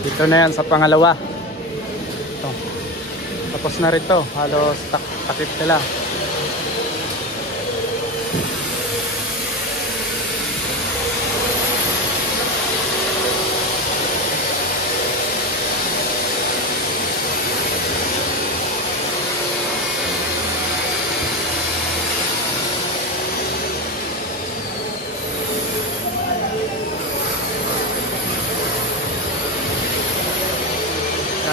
Dito na yan sa pangalawa. Ito. Tapos na rin to. Halos takip nila.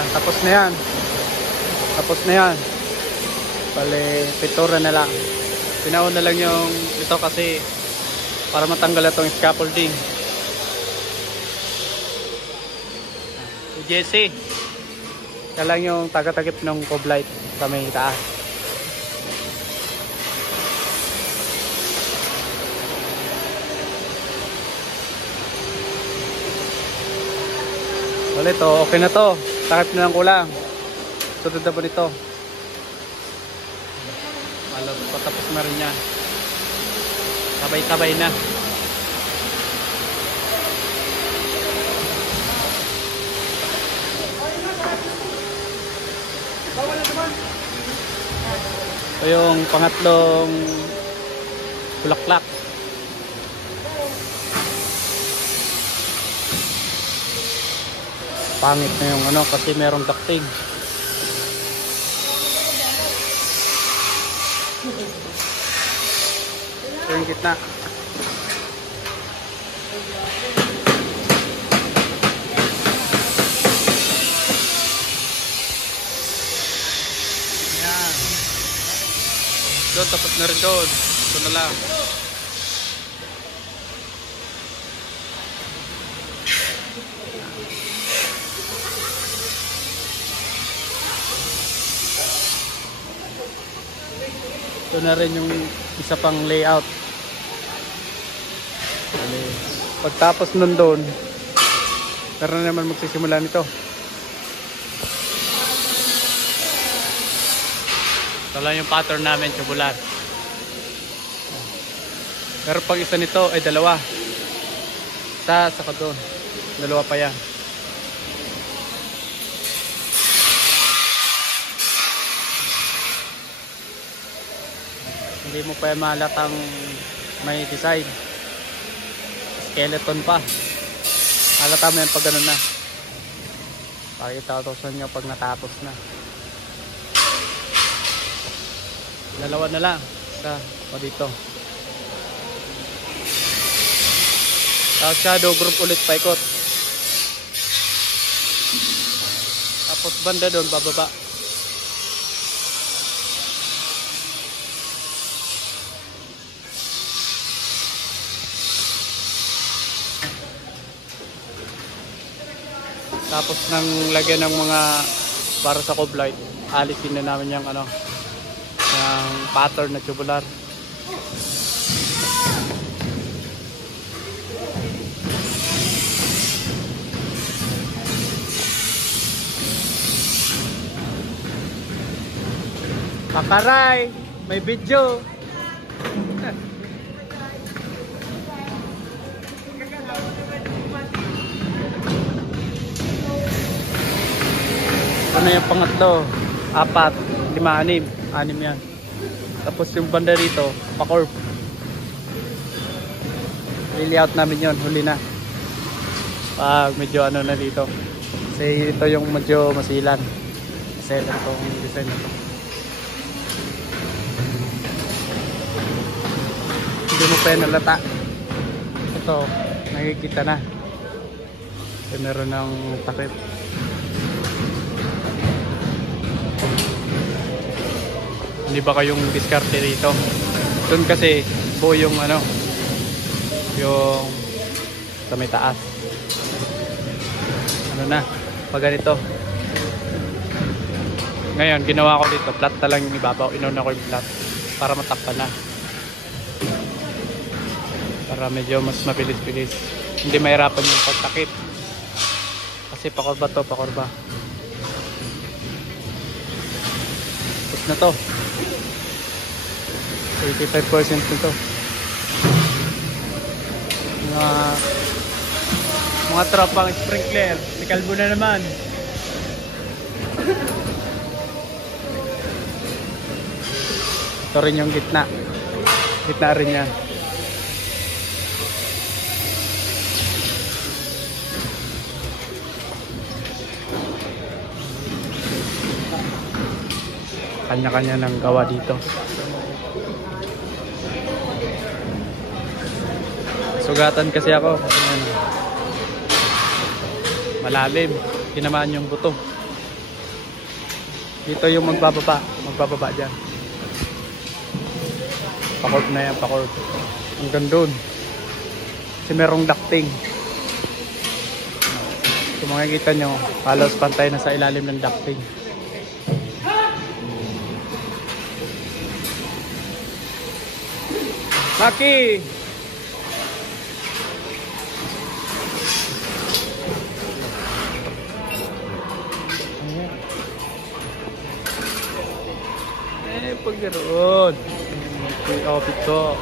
Tapos na yan. Tapos na yan. Bale, pintura na lang. Pinaon na lang yung ito kasi para matanggal itong scaffolding. Si Jesse. Yan lang yung taga-takip ng cove light sa may taas. Bale, ito, okay na to. Takip na lang kulang. Sunod na po nito. Alam, patapos na rin yan. Sabay-sabay na. Ito yung pangatlong bulaklak. Pangit na yung ano kasi merong ducting. Ito yung gitna. Ayan. Doon tapos na rin doon. Ito na lang. Ito na rin yung isa pang layout. Pagtapos nun doon, meron na naman magsisimula nito. Ito lang yung pattern namin, tubular. Pero pag isa nito ay dalawa. Isa, saka doon. Dalawa pa yan. Hindi mo pa mahalatang may design. Skeleton pa. Halata mo yan pag ganun na. Pakita ko sa inyo pag natapos na. Dalawa na lang. Isa pa dito. Tapos shadow group ulit paikot. Tapos banda doon bababa. Tapos nang lagyan ng mga para sa cove light, alisin na namin yung ano, yung pattern na tubular. Pakaray, may video. Ano yung pangatlo? 4, 5, 6. 6 yan. Tapos yung banda rito, pa-curve. I-layout namin yon, huli na. Pag medyo ano na dito. Kasi ito yung medyo masilan. Kasi itong design na ito. Hindi mo pa nalata. Ito, nakikita na. Meron ng takip. Hindi ba kayong diskarte dito? Doon kasi buo yung ano, yung sa may taas. Ano na, pag ganito. Ngayon, ginawa ko dito, flat na lang yung ibabaw. Inuna ko yung flat para matakpan na. Para medyo mas mabilis-bilis. Hindi mahirapan yung pagtakip. Kasi pakurba to, pakurba. Tapos na to. 85% nito. Mga tropang sprinkler. Si Kalbo na naman. Ito rin yung gitna. Gitna rin yan. Kanya-kanya ng gawa dito. Sugatan kasi ako. Malalim. Tinamaan yung buto. Dito yung magbababa. Magbababa dyan. Pakorp na yan, pakorp. Hanggang doon. Kasi merong ducting. Kung makikita nyo, halos pantay na sa ilalim ng ducting. Maki! Pagkaroon. Outfit ko.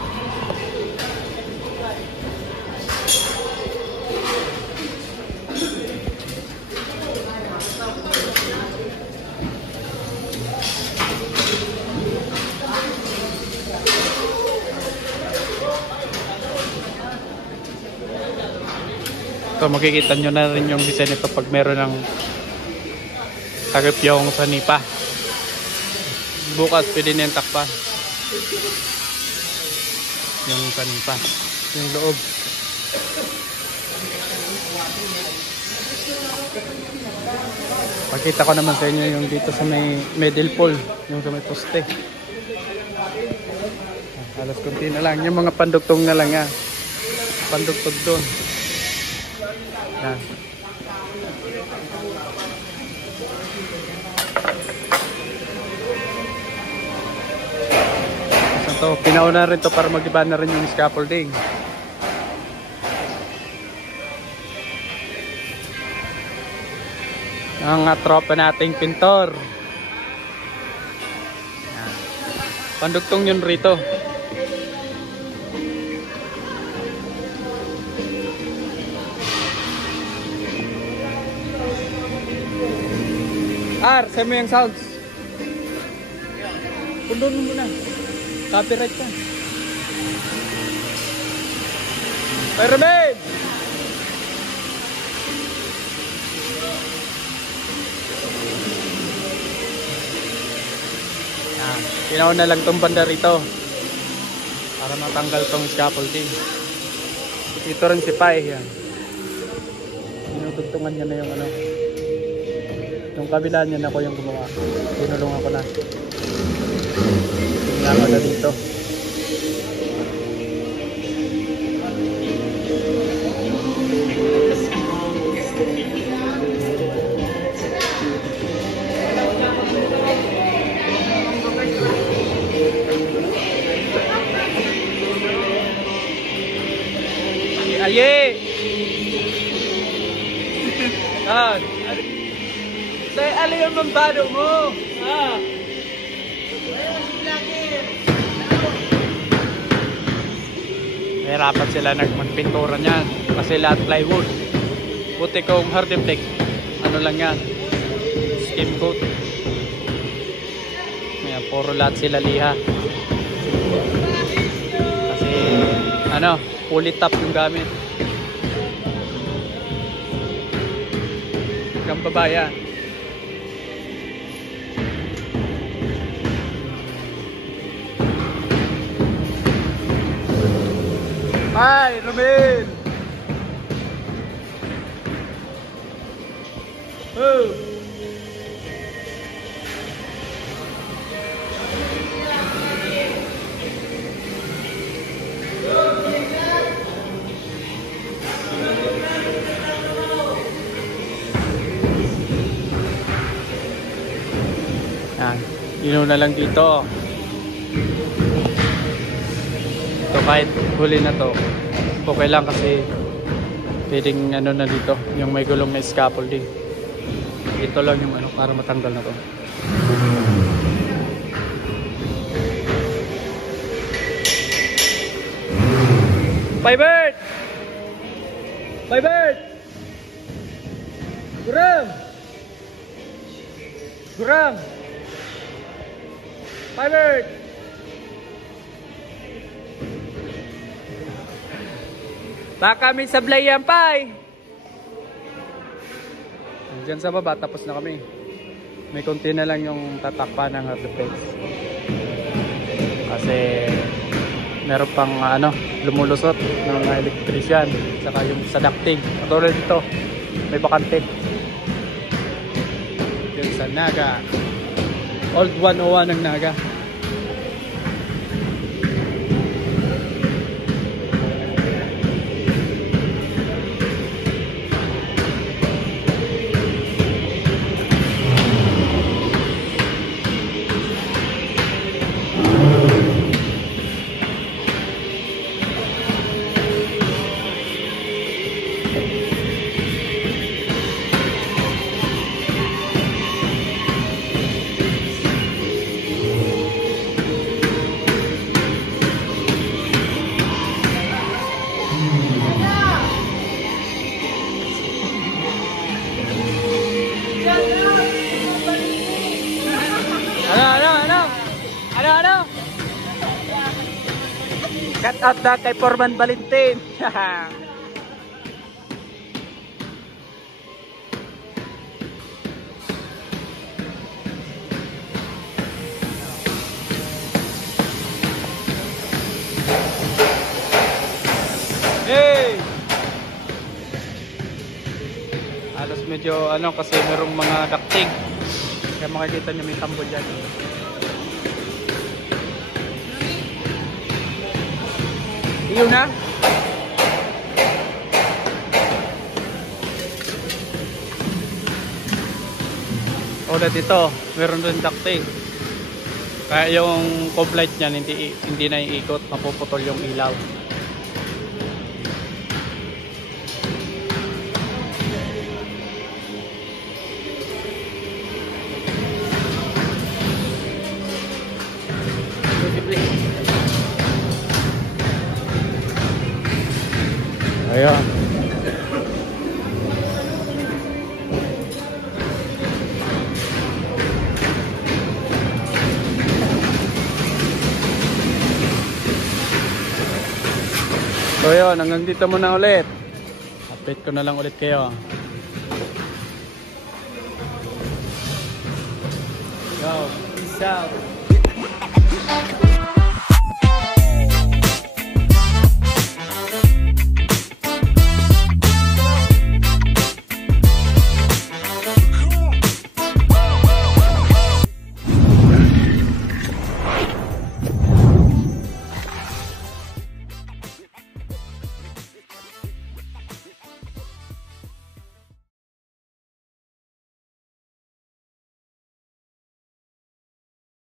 So makikita nyo na rin yung design nito pag meron ng takip yung sanipa. Bukas pwede na yung takpan. Yung sanipa. Yung loob. Pakita ko naman sa inyo yung dito sa may middle pole. Yung sa may poste. Halos kunti na lang. Yung mga pandugtong na lang ha. Pandugtog doon. Yan. So, pinauna rin to para mag-iba na rin yung scaffolding. Ang tropa nating pintor. Yan. Pandugtong yun rito. Sa'yo mo yung sounds. Pundon mo muna. Copyright ka. Pyramid! Yan. Pinauna lang tong banda rito. Para matanggal tong scaffolding. Ito rin si Pai. Yan. Tinutugtungan niya na yung ano. Yung kabila niya na ako yung gumawa. Tinulungan ko na. Tingnan ko na dito. Aye! Ah! Say, ano yung mambado mo? Ah! Mahirapan sila magpintura niyan kasi lahat plywood. Buti kong hardiplex, ano lang yan, skim coat. Ayan, puro lahat sila liha kasi ano, fully top yung gamit. Hanggang baba yan. Hi, Romel! Oh. Yan, ino na lang dito. Ito kahit huli na to, okay lang kasi pwedeng ano na dito, yung may gulong na scaffolding. Ito lang yung ano para matanggal na to. Bye bird! Bye bird! Guram! Guram! Bye bird! Baka kami sa Blayan Pai! Diyan sa baba, tapos na kami. May konti na lang yung tatakpan ng hardflex. Kasi meron pang ano, lumulusot ng electrician. Saka yung sa ducting. Katulad dito, may bakante. Diyan sa Naga. Old 101 ng Naga. Ano? Cut out na kay Foreman Valentin. Hey! Alas medyo ano kasi merong mga ducting. Kaya makikita nyo may tambol dyan. Yun na. Ulit ito, meron din ducting. Kaya yung cob light niyan hindi na iikot, mapuputol yung ilaw. Ayan. So yun, hanggang dito muna ulit. Update ko na lang ulit kayo. Go, peace out.